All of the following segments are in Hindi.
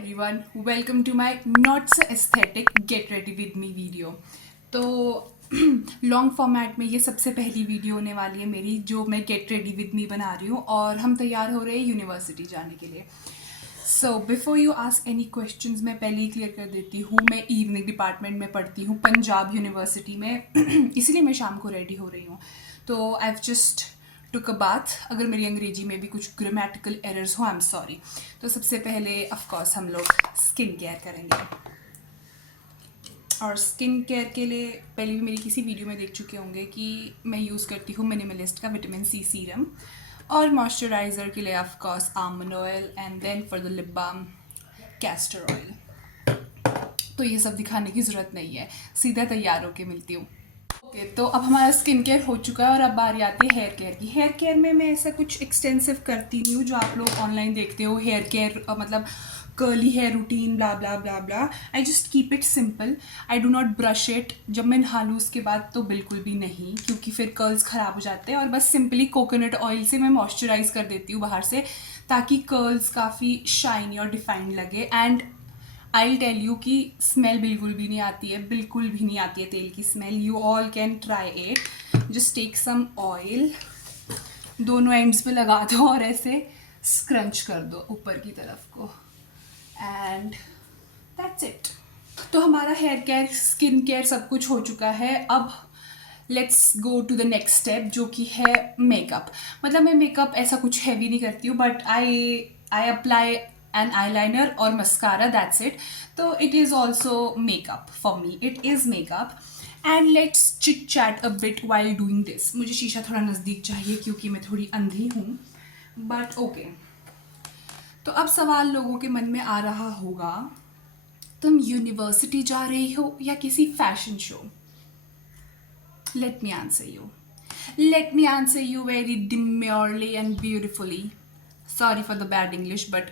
everyone, welcome to my not so aesthetic get ready with me video। तो लॉन्ग फॉर्मेट में ये सबसे पहली वीडियो होने वाली है मेरी जो मैं गेट रेडी विद मी बना रही हूँ और हम तैयार हो रहे हैं यूनिवर्सिटी जाने के लिए। So before you ask any questions मैं पहले ही क्लियर कर देती हूँ, मैं इवनिंग डिपार्टमेंट में पढ़ती हूँ पंजाब यूनिवर्सिटी में इसलिए मैं शाम को रेडी हो रही हूँ। तो I have just took a bath. अगर मेरी अंग्रेजी में भी कुछ ग्रामेटिकल एरर्स हो आई एम सॉरी। तो सबसे पहले ऑफकोर्स हम लोग स्किन केयर करेंगे और स्किन केयर के लिए पहले भी मेरी किसी वीडियो में देख चुके होंगे कि मैं यूज़ करती हूँ मिनिमलिस्ट का विटामिन सी सीरम और मॉइस्चराइज़र के लिए of course almond oil and then for the lip balm castor oil. तो ये सब दिखाने की ज़रूरत नहीं है, सीधा तैयार होके मिलती हूँ। ओके तो अब हमारा स्किन केयर हो चुका है और अब बारी आती है हेयर केयर की। हेयर केयर में मैं ऐसा कुछ एक्सटेंसिव करती नहीं हूँ जो आप लोग ऑनलाइन देखते हो हेयर केयर मतलब curly hair routine blah blah blah blah. I just keep it simple. I do not brush it. जब मैं नहा लूँ उसके बाद तो बिल्कुल भी नहीं, क्योंकि फिर कर्ल्स ख़राब हो जाते हैं। और बस सिंपली कोकोनट ऑयल से मैं मॉइस्चराइज़ कर देती हूँ बाहर से ताकि कर्ल्स काफ़ी शाइनी और डिफाइंड लगे। एंड आई टेल यू कि स्मेल बिल्कुल भी नहीं आती है, बिल्कुल भी नहीं आती है तेल की smell. You all can try it. Just take some oil, दोनों एंड्स पे लगा दो और ऐसे स्क्रंच कर दो ऊपर की तरफ को एंड दैट्स इट। तो हमारा हेयर केयर स्किन केयर सब कुछ हो चुका है। अब let's go to the next step जो कि है मेकअप। मतलब मैं मेकअप ऐसा कुछ हैवी नहीं करती हूँ but I apply an eyeliner or mascara, that's it. So it is also makeup for me, it is makeup. And let's chit chat a bit while doing this. मुझे शीशा थोड़ा नज़दीक चाहिए क्योंकि मैं थोड़ी अंधी हूँ बट ओके। तो अब सवाल लोगों के मन में आ रहा होगा, तुम यूनिवर्सिटी जा रही हो या किसी fashion show? Let me answer you very demurely and beautifully. Sorry for the bad English but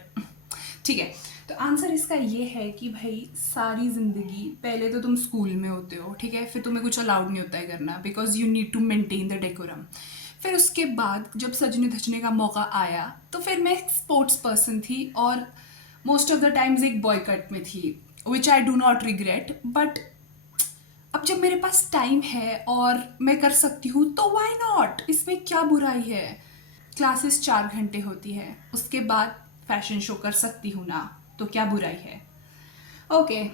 ठीक है। तो आंसर इसका ये है कि भाई सारी ज़िंदगी पहले तो तुम स्कूल में होते हो, ठीक है, फिर तुम्हें कुछ अलाउड नहीं होता है करना because you need to maintain the decorum. फिर उसके बाद जब सजने धजने का मौका आया तो फिर मैं स्पोर्ट्स पर्सन थी और मोस्ट ऑफ द टाइम्स एक बॉयकट में थी which I do not regret. But अब जब मेरे पास टाइम है और मैं कर सकती हूँ तो व्हाई नॉट, इसमें क्या बुराई है। क्लासेस 4 घंटे होती है, उसके बाद फैशन शो कर सकती हूँ ना, तो क्या बुराई है। ओके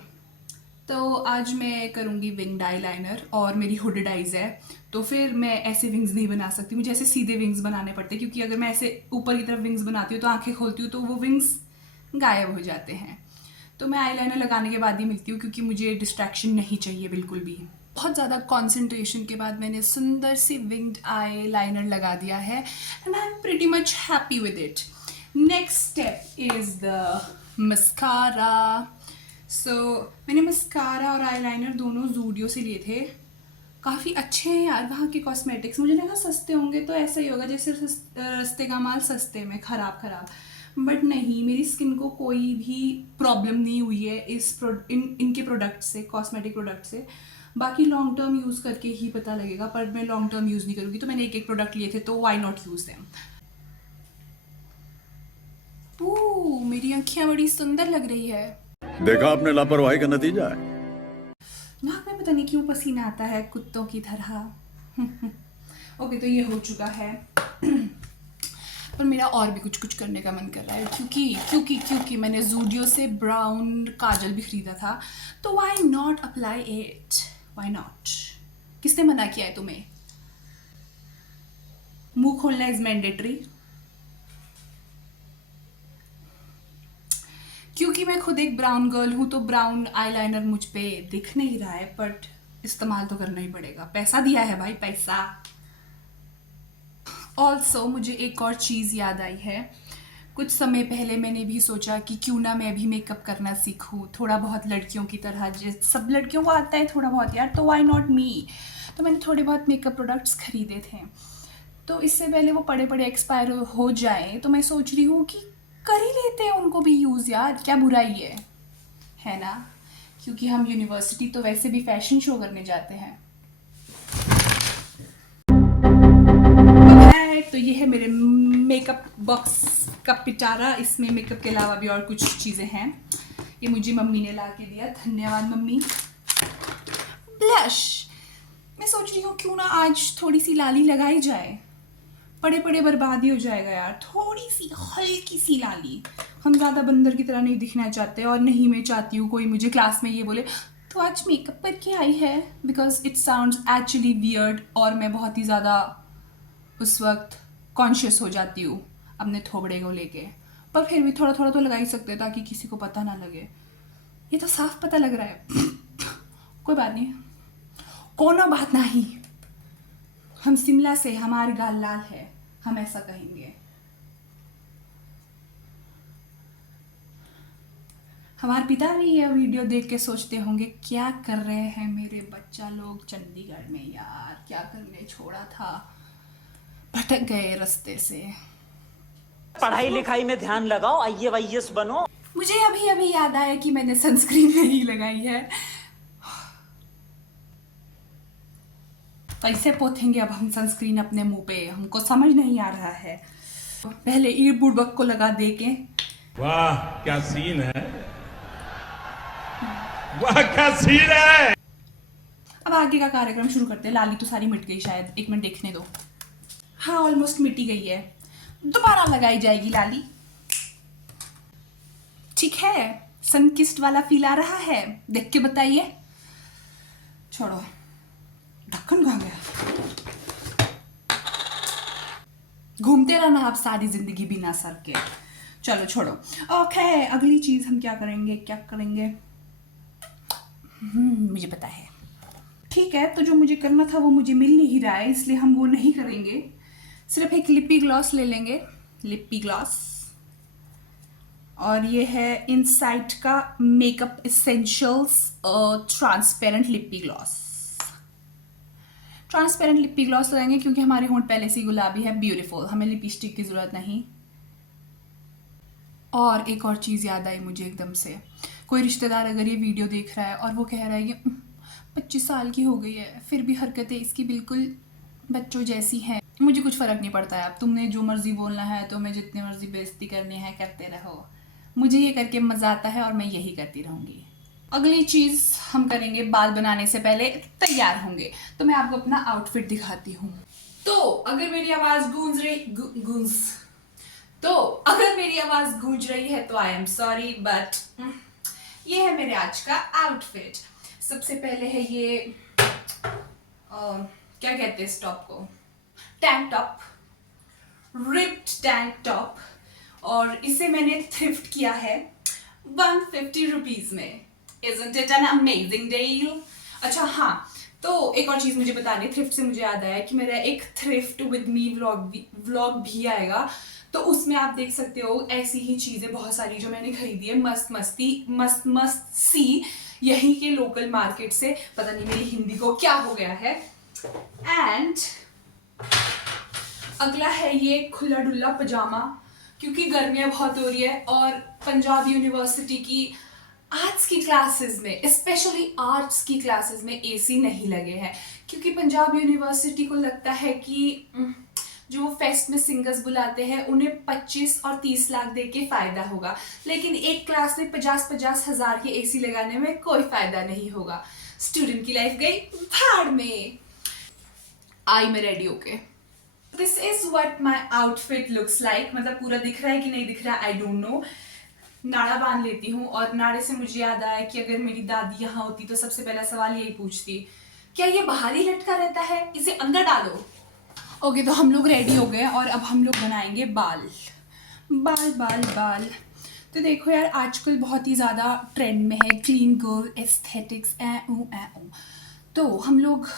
तो आज मैं करूँगी विंग्ड आईलाइनर और मेरी हुडेड आइज़ है तो फिर मैं ऐसे विंग्स नहीं बना सकती, मुझे ऐसे सीधे विंग्स बनाने पड़ते क्योंकि अगर मैं ऐसे ऊपर की तरफ विंग्स बनाती हूँ तो आंखें खोलती हूँ तो वो विंग्स गायब हो जाते हैं। तो मैं आईलाइनर लगाने के बाद ही मिलती हूँ क्योंकि मुझे डिस्ट्रैक्शन नहीं चाहिए बिल्कुल भी। बहुत ज़्यादा कॉन्सेंट्रेशन के बाद मैंने सुंदर सी विंग्ड आई लाइनर लगा दिया है and I am pretty much happy with it. Next step is the mascara. So मैंने मस्कारा और आईलाइनर दोनों जूडियो से लिए थे, काफ़ी अच्छे हैं यार वहाँ के कॉस्मेटिक्स। मुझे लगा सस्ते होंगे तो ऐसा ही होगा जैसे सस्ते का माल सस्ते में ख़राब, बट नहीं, मेरी स्किन को कोई भी प्रॉब्लम नहीं हुई है इनके प्रोडक्ट से, कॉस्मेटिक प्रोडक्ट से। बाकी लॉन्ग टर्म यूज़ करके ही पता लगेगा, पर मैं लॉन्ग टर्म यूज़ नहीं करूँगी तो मैंने एक प्रोडक्ट लिए थे तो वाई नॉट यूज़ देम। मेरी आँखें बड़ी सुंदर लग रही है। देखा आपने लापरवाही का नतीजा है। नाक में पता नहीं क्यों पसीना आता है कुत्तों की तरह। ओके तो ये हो चुका है पर मेरा और भी कुछ करने का मन कर रहा है क्योंकि मैंने जूडियो से ब्राउन काजल भी खरीदा था तो why not apply it, why not. किसने मना किया है तुम्हें? मुंह खोलना इज मैंडेटरी। क्योंकि मैं खुद एक ब्राउन गर्ल हूँ तो ब्राउन आईलाइनर मुझ पे दिख नहीं रहा है बट इस्तेमाल तो करना ही पड़ेगा, पैसा दिया है भाई, पैसा। ऑल्सो मुझे एक और चीज़ याद आई है। कुछ समय पहले मैंने भी सोचा कि क्यों ना मैं भी मेकअप करना सीखूँ थोड़ा बहुत लड़कियों की तरह, सब लड़कियों को आता है थोड़ा बहुत यार, तो व्हाई नॉट मी। तो मैंने थोड़े बहुत मेकअप प्रोडक्ट्स खरीदे थे तो इससे पहले वो पड़े एक्सपायर हो जाए तो मैं सोच रही हूँ कि कर ही लेते हैं उनको भी यूज़ यार, क्या बुराई है ना, क्योंकि हम यूनिवर्सिटी तो वैसे भी फैशन शो करने जाते हैं। तो ये है मेरे मेकअप बॉक्स का पिटारा। इसमें मेकअप के अलावा भी और कुछ चीज़ें हैं। ये मुझे मम्मी ने ला के दिया, धन्यवाद मम्मी। ब्लश, मैं सोच रही हूँ क्यों ना आज थोड़ी सी लाली लगाई जाए, पड़े पड़े बर्बादी हो जाएगा यार। थोड़ी सी हल्की सी लाली, हम ज़्यादा बंदर की तरह नहीं दिखना चाहते, और नहीं मैं चाहती हूँ कोई मुझे क्लास में ये बोले तो आज मेकअप करके आई है, because it sounds actually weird, और मैं बहुत ही ज़्यादा उस वक्त कॉन्शियस हो जाती हूँ अपने थोबड़े को लेके। पर फिर भी थोड़ा थोड़ा तो लगा ही सकते हैं ताकि किसी को पता ना लगे। ये तो साफ पता लग रहा है। कोई बात नहीं, कोनो बात नहीं, हम शिमला से, हमारे गाल लाल है, हम ऐसा कहेंगे। हमारे पिता भी यह वीडियो देख के सोचते होंगे क्या कर रहे हैं मेरे बच्चा लोग चंडीगढ़ में यार, क्या करने छोड़ा था, भटक गए रास्ते से। पढ़ाई लिखाई में ध्यान लगाओ, IAS बनो। मुझे अभी अभी याद आया कि मैंने सनस्क्रीन नहीं लगाई है। कैसे पोतेंगे अब हम सनस्क्रीन अपने मुंह पे, हमको समझ नहीं आ रहा है। पहले ईड़ बुड़बक को लगा दे के, वाह क्या सीन है, वाह क्या सीन है। अब आगे का कार्यक्रम शुरू करते हैं। लाली तो सारी मिट गई शायद, एक मिनट देखने दो। हाँ ऑलमोस्ट मिटी गई है, दोबारा लगाई जाएगी लाली। ठीक है, सनकिस्ट वाला फील आ रहा है, देख के बताइए। छोड़ो, ढक्कन कहाँ गया? घूमते रहना आप सारी जिंदगी बिना सर के। चलो छोड़ो। ओके, अगली चीज हम क्या करेंगे? मुझे पता है। ठीक है, तो जो मुझे करना था वो मुझे मिल नहीं रहा है, इसलिए हम वो नहीं करेंगे। सिर्फ एक लिपी ग्लॉस ले लेंगे, लिपी ग्लॉस, और ये है इनसाइट का मेकअप एसेंशियल्स ट्रांसपेरेंट लिपी ग्लॉस। ट्रांसपेरेंट लिपी ग्लॉस लगाएंगे क्योंकि हमारे होंठ पहले से गुलाबी है, ब्यूटीफुल, हमें लिपस्टिक की जरूरत नहीं। और एक और चीज़ याद आई मुझे एकदम से, कोई रिश्तेदार अगर ये वीडियो देख रहा है और वो कह रहा है कि 25 साल की हो गई है फिर भी हरकतें इसकी बिल्कुल बच्चों जैसी हैं। मुझे कुछ फ़र्क नहीं पड़ता है, अब तुमने जो मर्ज़ी बोलना है, तुम्हें जितनी मर्ज़ी बेइज्जती करनी है करते रहो, मुझे ये करके मज़ा आता है और मैं यही करती रहूँगी। अगली चीज़ हम करेंगे, बाल बनाने से पहले तैयार होंगे, तो मैं आपको अपना आउटफिट दिखाती हूँ। तो अगर मेरी आवाज़ गूंज रही है तो आई एम सॉरी, बट ये है मेरे आज का आउटफिट। सबसे पहले है ये क्या कहते हैं इस टॉप को, tank top, ripped tank top, और इसे मैंने थ्रिफ्ट किया है 150 रुपीज में। Isn't it an amazing deal? अच्छा हाँ, तो एक और चीज़ मुझे बतानी, थ्रिफ्ट से मुझे याद आया कि मेरा एक थ्रिफ्ट विद मी व्लॉग भी आएगा, तो उसमें आप देख सकते हो ऐसी ही चीज़ें बहुत सारी जो मैंने खरीदी है, मस्त सी, यहीं के लोकल मार्केट से। पता नहीं मेरी हिंदी को क्या हो गया है। एंड अगला है ये खुला डुल्ला पजामा, क्योंकि गर्मियाँ बहुत हो रही है और पंजाब यूनिवर्सिटी की आर्ट्स की क्लासेस में, स्पेशली आर्ट्स की क्लासेस में एसी नहीं लगे हैं, क्योंकि पंजाब यूनिवर्सिटी को लगता है कि जो फेस्ट में सिंगर्स बुलाते हैं उन्हें 25 और 30 लाख दे के फ़ायदा होगा, लेकिन एक क्लास में 50-50 हज़ार के एसी लगाने में कोई फ़ायदा नहीं होगा। स्टूडेंट की लाइफ गई भाड़ में। आई मैं रेडी होके, this is what my outfit looks like. मतलब पूरा दिख रहा है कि नहीं दिख रहा, आई डोंट नो। नाड़ा बांध लेती हूँ, और नाड़े से मुझे याद आया कि अगर मेरी दादी यहाँ होती तो सबसे पहला सवाल यही पूछती, क्या ये बाहर ही लटका रहता है, इसे अंदर डालो। ओके, तो हम लोग रेडी हो गए और अब हम लोग बनाएंगे बाल। तो देखो यार, आजकल बहुत ही ज़्यादा ट्रेंड में है क्लीन गर्ल एस्थेटिक्स, तो हम लोग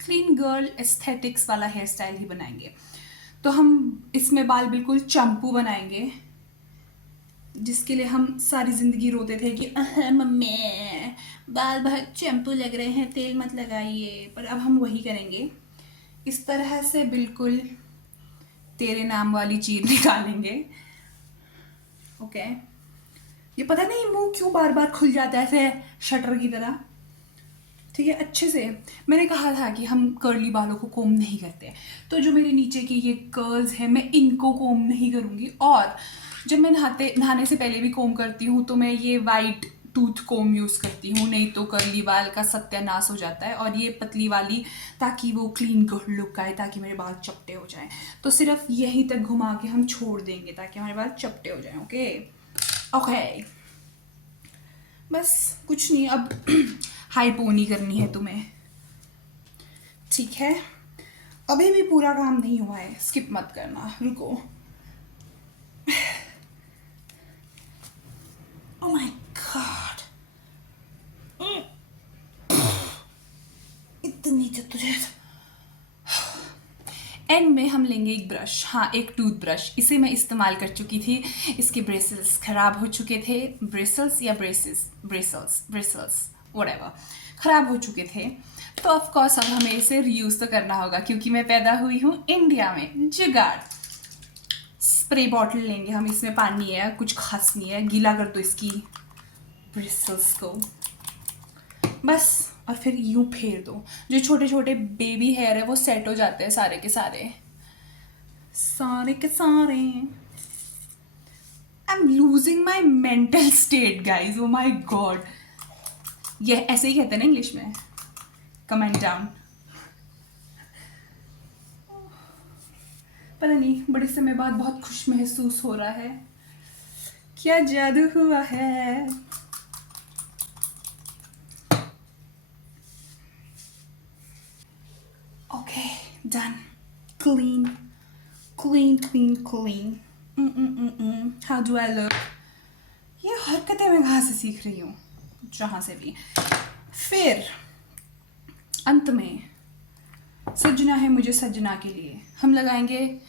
क्लीन गर्ल एस्थेटिक्स वाला हेयर स्टाइल ही बनाएंगे। तो हम इसमें बाल बिल्कुल चंपू बनाएंगे, जिसके लिए हम सारी ज़िंदगी रोते थे कि मम्मी बाल बहुत चैम्पू लग रहे हैं, तेल मत लगाइए। पर अब हम वही करेंगे, इस तरह से बिल्कुल तेरे नाम वाली चीज़ निकालेंगे। ओके, ये पता नहीं मुंह क्यों बार बार खुल जाता है ऐसे शटर की तरह। ठीक है, अच्छे से मैंने कहा था कि हम कर्ली बालों को कोम नहीं करते, तो जो मेरे नीचे की ये कर्ल्स हैं मैं इनको कोम नहीं करूँगी। और जब मैं नहाने से पहले भी कोम करती हूँ तो मैं ये वाइट टूथ कोम यूज़ करती हूँ, नहीं तो कर्ली बाल का सत्यानाश हो जाता है। और ये पतली वाली ताकि वो क्लीन गुड लुक आए, ताकि मेरे बाल चपटे हो जाएं। तो सिर्फ यहीं तक घुमा के हम छोड़ देंगे ताकि हमारे बाल चपटे हो जाएं। ओके ओके, बस कुछ नहीं, अब हाई पोनी करनी है तुम्हें, ठीक है? अभी भी पूरा काम नहीं हुआ है, स्किप मत करना, रुको। ओह माय गॉड, इतनी तो तुझे। एंड में हम लेंगे एक ब्रश, हाँ एक टूथ ब्रश। इसे मैं इस्तेमाल कर चुकी थी, इसके ब्रेसल्स ख़राब हो चुके थे, ब्रेसल्स या ब्रेसल्स व्हाटएवर ख़राब हो चुके थे। तो ऑफ कोर्स अब हमें इसे रीयूज़ तो करना होगा, क्योंकि मैं पैदा हुई हूँ इंडिया में। जुगाड़, स्प्रे बॉटल लेंगे हम, इसमें पानी है, कुछ खास नहीं है, गीला कर दो इसकी ब्रिसल्स को बस, और फिर यूँ फेर दो। जो छोटे छोटे बेबी हेयर है वो सेट हो जाते हैं सारे के सारे I am losing my mental state guys, oh my God. ये ऐसे ही कहते हैं ना इंग्लिश में, कमेंट डाउन। पता नहीं, बड़े समय बाद बहुत खुश महसूस हो रहा है, क्या जादू हुआ है। Okay done, clean clean clean clean. How do I look? ये हरकतें मैं कहाँ से सीख रही हूँ, जहाँ से भी। फिर अंत में सजना है मुझे सजना के लिए, हम लगाएंगे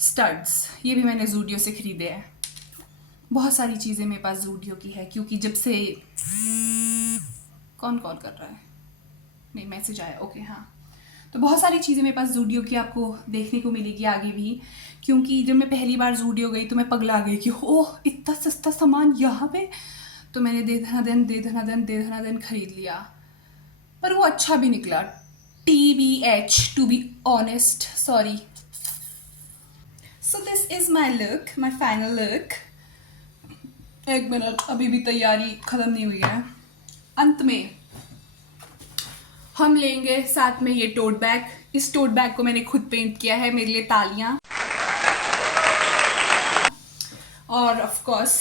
स्टड्स। ये भी मैंने ज़ूडियो से ख़रीदे हैं। बहुत सारी चीज़ें मेरे पास ज़ूडियो की है, क्योंकि जब से कौन कॉल कर रहा है, नहीं मैसेज आया, ओके हाँ। तो बहुत सारी चीज़ें मेरे पास ज़ूडियो की आपको देखने को मिलेगी आगे भी, क्योंकि जब मैं पहली बार ज़ूडियो गई तो मैं पगला गई कि ओह इतना सस्ता सामान यहाँ पे। तो मैंने दे धनाधन खरीद लिया, पर वो अच्छा भी निकला। TBH, to be honest, sorry. So this is my look, my final look. एक मिनट, अभी भी तैयारी ख़त्म नहीं हुई है। अंत में हम लेंगे साथ में ये टोट बैग। इस टोट बैग को मैंने खुद पेंट किया है, मेरे लिए तालियां। और ऑफ कोर्स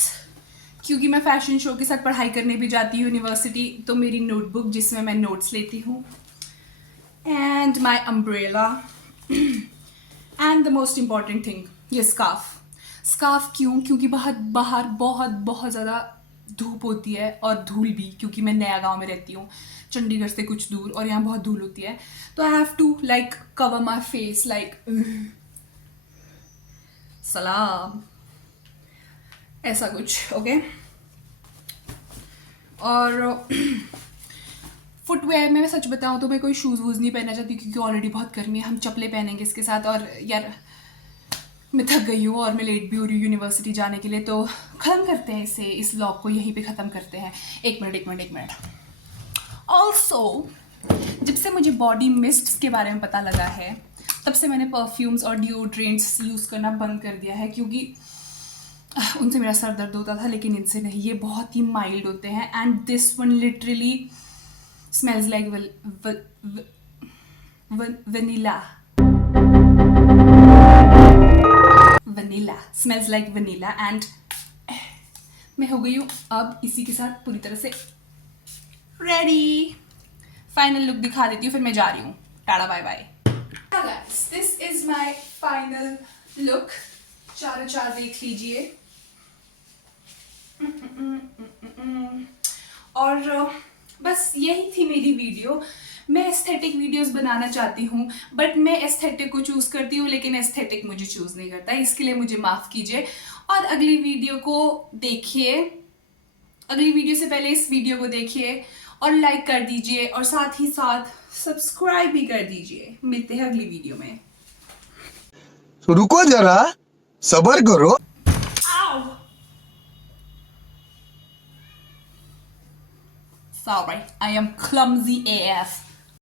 क्योंकि मैं फैशन शो के साथ पढ़ाई करने भी जाती हूँ यूनिवर्सिटी, तो मेरी नोटबुक जिसमें मैं नोट्स लेती हूँ, and my umbrella and the most important thing, ये स्कार्फ क्यों? क्योंकि बाहर बहुत ज़्यादा धूप होती है और धूल भी, क्योंकि मैं नया गांव में रहती हूँ चंडीगढ़ से कुछ दूर, और यहाँ बहुत धूल होती है। तो I have to like cover my face like सलाम, ऐसा कुछ। ओके और फुटवेयर में मैं सच बताऊँ तो मैं कोई शूज़ वूज़ नहीं पहनना चाहती, क्योंकि ऑलरेडी बहुत गर्मी है। हम चप्पलें पहनेंगे इसके साथ। और यार मैं थक गई हूँ और मैं लेट भी हो रही हूँ यूनिवर्सिटी जाने के लिए, तो ख़त्म करते हैं इस व्लॉग को यहीं पे ख़त्म करते हैं। एक मिनट। ऑल्सो जब से मुझे बॉडी मिस्ट्स के बारे में पता लगा है, तब से मैंने परफ्यूम्स और डिओड्रेंट्स यूज़ करना बंद कर दिया है, क्योंकि उनसे मेरा सर दर्द होता था, लेकिन इनसे नहीं। ये बहुत ही माइल्ड होते हैं, and this one literally smells like vanilla smells like vanilla and मैं हो गई हूँ अब इसी के साथ पूरी तरह से रेडी। फाइनल लुक दिखा देती हूँ, फिर मैं जा रही हूँ। टाटा bye bye. Guys, this is my final look. चार देख लीजिए। और बस यही थी मेरी वीडियो। मैं एस्थेटिक वीडियोस बनाना चाहती हूँ, बट मैं एस्थेटिक को चूज़ करती हूँ, लेकिन एस्थेटिक मुझे चूज़ नहीं करता। इसके लिए मुझे माफ़ कीजिए, और अगली वीडियो को देखिए। अगली वीडियो से पहले इस वीडियो को देखिए और लाइक कर दीजिए, और साथ ही साथ सब्सक्राइब भी कर दीजिए। मिलते हैं अगली वीडियो में। तो रुको जरा, सब्र करो। Sorry, I am clumsy AF.